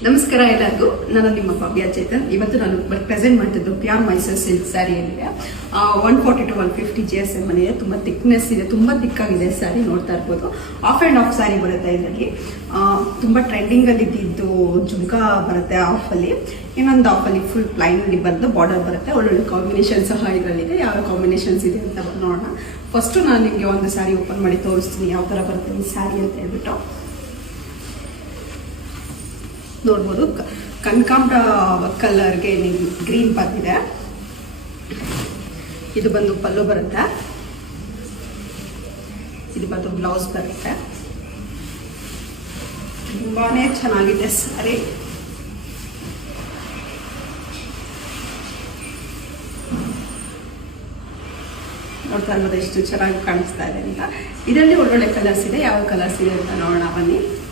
ನಮಸ್ಕಾರ ಎಲ್ಲರಿಗೂ. ನಾನು ನಿಮ್ಮ ಭವ್ಯ ಚೇತನ್. ಇವತ್ತು ನಾನು present ಮಾಡ್ತಿದ್ದು pure Mysuru silk sari ಏನಿದೆ 140 to 150 GSM ಇದೆ. ತುಂಬಾ ಥಿಕ್ನೆಸ್ ಇದೆ, ತುಂಬಾ ಥಿಕ್ಕಾಗಿದೆ ಸ್ಯಾರಿ. ನೋಡ್ತಾ ಇರ್ಬೋದು, ಆಫ್ ಅಂಡ್ ಆಫ್ ಸ್ಯಾರಿ ಬರುತ್ತೆ ಇದರಲ್ಲಿ. ತುಂಬಾ ಟ್ರೆಂಡಿಂಗ್ ಅಲ್ಲಿ ಇದ್ದಿದ್ದು ಜುಮ್ಕಾ ಬರುತ್ತೆ ಆಫ್ ಅಲ್ಲಿ. ಇನ್ನೊಂದು ಆಫ್ ಅಲ್ಲಿ ಫುಲ್ ಪ್ಲೈನ್ ಅಲ್ಲಿ ಬಂದು ಬಾರ್ಡರ್ ಬರುತ್ತೆ. ಒಳ್ಳೊಳ್ಳೆ ಕಾಂಬಿನೇಷನ್ ಸಹ ಇದರಲ್ಲಿದೆ. ಯಾವ ಕಾಂಬಿನೇಷನ್ಸ್ ಇದೆ ಅಂತ ನೋಡೋಣ. ಫಸ್ಟ್ ನಾನು ನಿಮಗೆ ಒಂದು ಸ್ಯಾರಿ ಓಪನ್ ಮಾಡಿ ತೋರಿಸ್ತೀನಿ ಯಾವ ತರ ಬರುತ್ತೆ ಈ ಸ್ಯಾರಿ ಅಂತ ಹೇಳ್ಬಿಟ್ಟು. ನೋಡ್ಬೋದು, ಕನಕಾಂಬರ ಕಲರ್ಗೆ ಗ್ರೀನ್ ಬಂದಿದೆ. ಇದು ಬಂದು ಪಲ್ಲು ಬರುತ್ತೆ, ಇದು ಬಂದು ಬ್ಲೌಸ್ ಬರುತ್ತೆ. ತುಂಬಾನೇ ಚೆನ್ನಾಗಿದೆ ಸ್ಯಾರಿ. ನೋಡ್ತಾ ಇರ್ಬೋದು ಎಷ್ಟು ಚೆನ್ನಾಗಿ ಕಾಣಿಸ್ತಾ ಇದೆ ಅಂತ. ಇದರಲ್ಲಿ ಒಳ್ಳೊಳ್ಳೆ ಕಲರ್ಸ್ ಇದೆ. ಯಾವ ಕಲರ್ಸ್ ಇದೆ ಅಂತ ನೋಡೋಣ ಬನ್ನಿ.